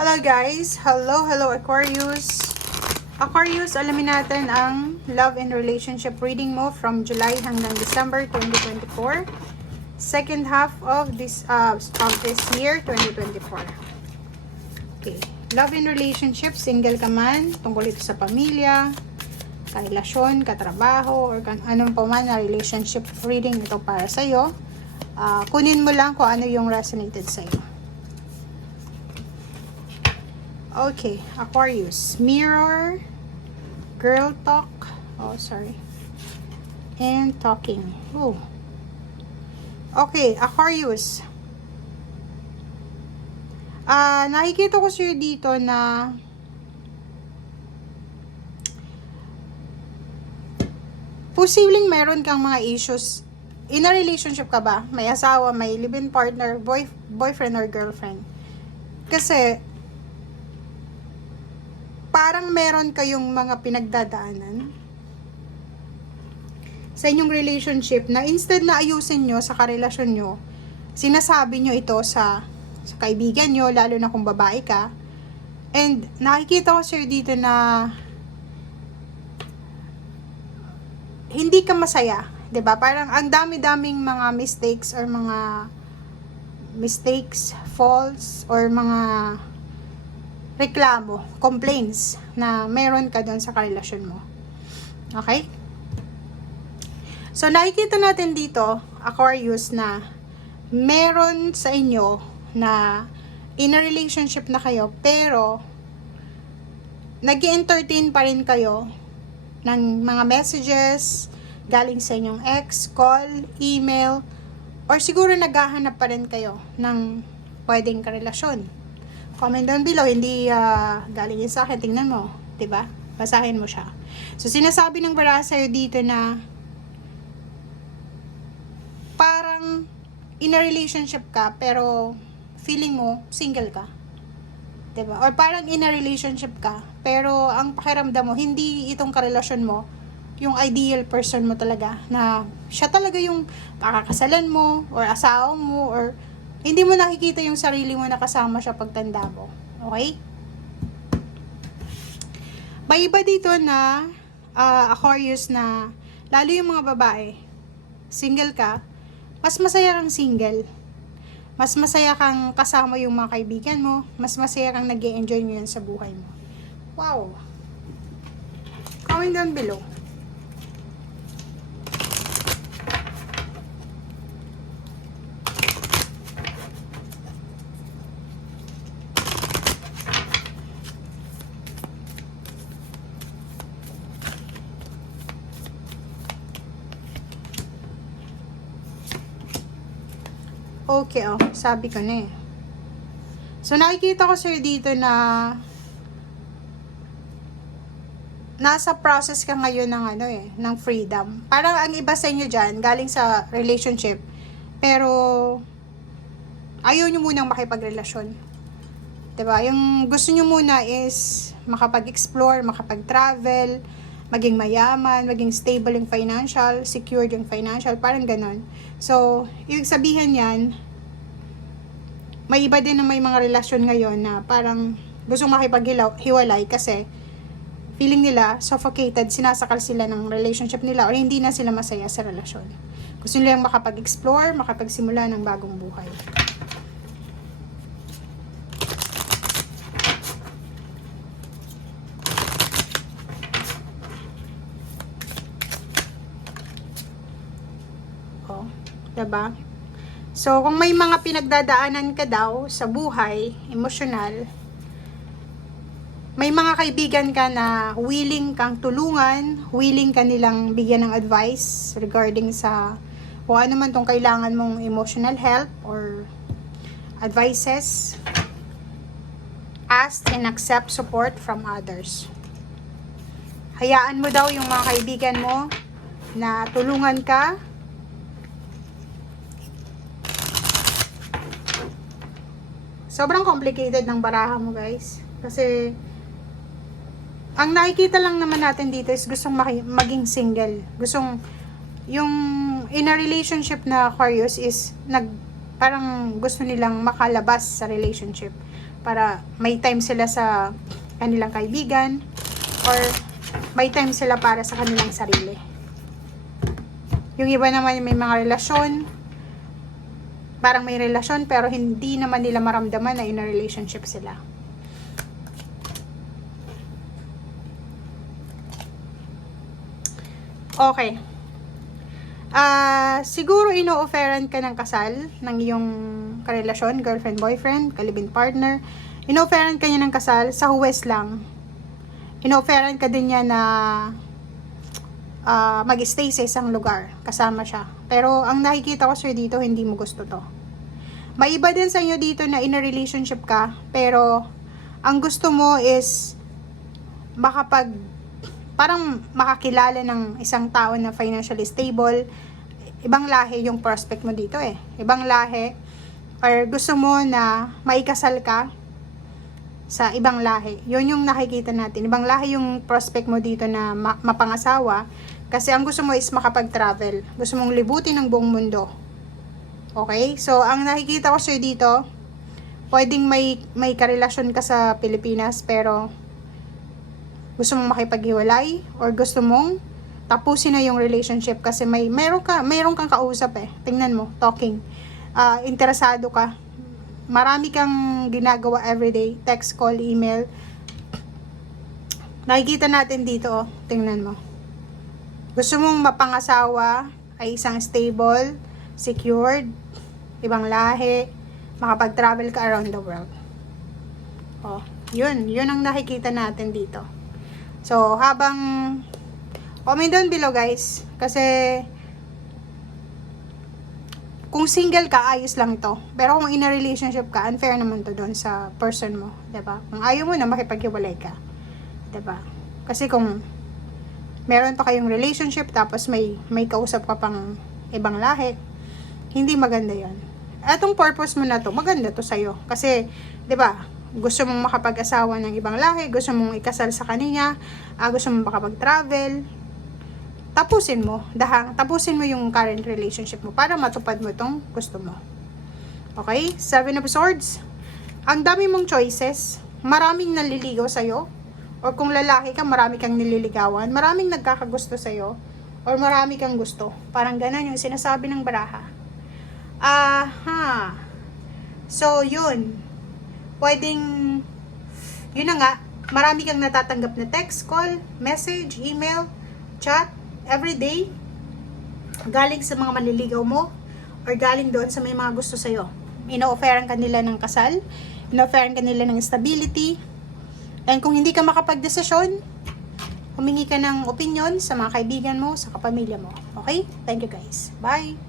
Hello guys! Hello Aquarius! Aquarius, alamin natin ang love and relationship reading mo from July hanggang December 2024. Second half of this year, 2024. Okay. Love and relationship, single ka man, tungkol ito sa pamilya, karelasyon, katrabaho, or anong pa man na relationship reading ito para sa'yo. Kunin mo lang kung ano yung resonated sa'yo. Okay, Aquarius. Mirror, girl talk, and talking. Oh. Okay, Aquarius. Nakikita ko sa'yo dito na posibleng meron kang mga issues. In a relationship ka ba? May asawa, may live-in partner, boyfriend or girlfriend. Kasi parang meron kayong mga pinagdadaanan sa inyong relationship na instead na ayusin nyo sa karelasyon nyo, sinasabi nyo ito sa kaibigan nyo, lalo na kung babae ka. And nakikita ko sir dito na hindi ka masaya, 'di ba? Parang ang dami-daming mga mistakes or faults or mga reklamo, complaints na meron ka doon sa karelasyon mo. Okay? So, nakikita natin dito, Aquarius, na meron sa inyo na in a relationship na kayo, pero nag-entertain pa rin kayo ng mga messages galing sa inyong ex, call, email, or siguro naghahanap pa rin kayo ng pwedeng karelasyon. Comment down below, hindi galing yun sa akin, tingnan mo, 'di ba? Basahin mo siya. So sinasabi ng baraha sa'yo dito na parang in a relationship ka pero feeling mo single ka. 'Di ba? Or parang in a relationship ka pero ang pakiramdam mo hindi itong karelasyon mo yung ideal person mo talaga na siya talaga yung pakakasalan mo or asawa mo or hindi mo nakikita yung sarili mo na kasama siya pagtanda mo. Okay? May iba dito na Aquarius na lalo yung mga babae, single ka, mas masaya kang single. Mas masaya kang kasama yung mga kaibigan mo. Mas masaya kang nag-e-enjoy ngayon sa buhay mo. Wow! Comment down below. Okay, sabi ko na eh. So, nakikita ko sir dito na nasa process ka ngayon ng ng freedom. Parang ang iba sa inyo dyan, galing sa relationship, pero ayaw nyo munang makipagrelasyon. Diba? Yung gusto nyo muna is makapag-explore, makapag-travel, maging mayaman, maging stable yung financial, secured yung financial, parang ganon. So, ibig sabihin yan, may iba din na may mga relasyon ngayon na parang gustong makipaghiwalay kasi feeling nila suffocated, sinasakal sila ng relationship nila or hindi na sila masaya sa relasyon. Gusto nilang makapag-explore, makapagsimula ng bagong buhay. Diba? So, kung may mga pinagdadaanan ka daw sa buhay, emosyonal, may mga kaibigan ka na willing kang tulungan, willing ka nilang bigyan ng advice regarding sa kung ano man tong kailangan mong emotional help or advices. Ask and accept support from others. Hayaan mo daw yung mga kaibigan mo na tulungan ka. Sobrang complicated ng baraha mo guys. Kasi ang nakikita lang naman natin dito is gustong maging single. Gustong yung in a relationship na Aquarius is parang gusto nilang makalabas sa relationship. para may time sila sa kanilang kaibigan or may time sila para sa kanilang sarili. Yung iba naman may mga relasyon, parang may relasyon pero hindi naman nila maramdaman na in a relationship sila. Okay. Siguro ino-offeran ka ng kasal ng iyong karelasyon, girlfriend, boyfriend, kalibin partner. Ino-offeran ka niya ng kasal sa huwes lang. Ino-offeran ka din niya na mag-stay sa isang lugar, kasama siya. Pero ang nakikita ko sir dito, hindi mo gusto to. May iba din sa inyo dito na in a relationship ka, pero ang gusto mo is parang makakilala ng isang tao na financially stable. Ibang lahi yung prospect mo dito eh. Ibang lahi. Or gusto mo na maikasal ka sa ibang lahi. Yun yung nakikita natin. Ibang lahi yung prospect mo dito na mapangasawa. Kasi ang gusto mo is makapag-travel. Gusto mong libutin ang buong mundo. Okay? So, ang nakikita ko sa'yo dito, pwedeng may karelasyon ka sa Pilipinas, pero gusto mong makipaghiwalay or gusto mong tapusin na yung relationship kasi meron kang kausap eh. Tingnan mo, talking. Interesado ka. Marami kang ginagawa everyday, text, call, email. Nakikita natin dito, oh. Tingnan mo. Gusto mong mapangasawa ay isang stable, secured, ibang lahi, makapag-travel ka around the world. Oh, yun ang nakikita natin dito. So, habang comment down below guys, kasi kung single ka, ayos lang to. Pero kung in a relationship ka, unfair naman to doon sa person mo, 'di ba? Kung ayaw mo na makipaghiwalay ka, 'di ba? Kasi kung meron pa kayong relationship tapos may kausap ka pang ibang lahi, hindi maganda 'yon. Etong purpose mo na to, maganda to sa'yo. Kasi, 'di ba? Gusto mong makapag-asawa ng ibang lahi, gusto mong ikasal sa kanya, gusto mong makapag-travel, tapusin mo yung current relationship mo para matupad mo itong gusto mo. Okay? 7 of Swords. Ang dami mong choices, maraming naliligaw sa'yo, or kung lalaki ka, marami kang nililigawan, maraming nagkakagusto sa'yo, or marami kang gusto. Parang ganun yung sinasabi ng baraha. So, yun. Yun na nga, marami kang natatanggap na text, call, message, email, chat, everyday, galing sa mga manliligaw mo, or galing doon sa may mga gusto sa'yo. Ino-offeran ka nila ng kasal, ino-offeran ka nila ng stability, and kung hindi ka makapag-desisyon, humingi ka ng opinion sa mga kaibigan mo, sa kapamilya mo. Okay? Thank you guys. Bye!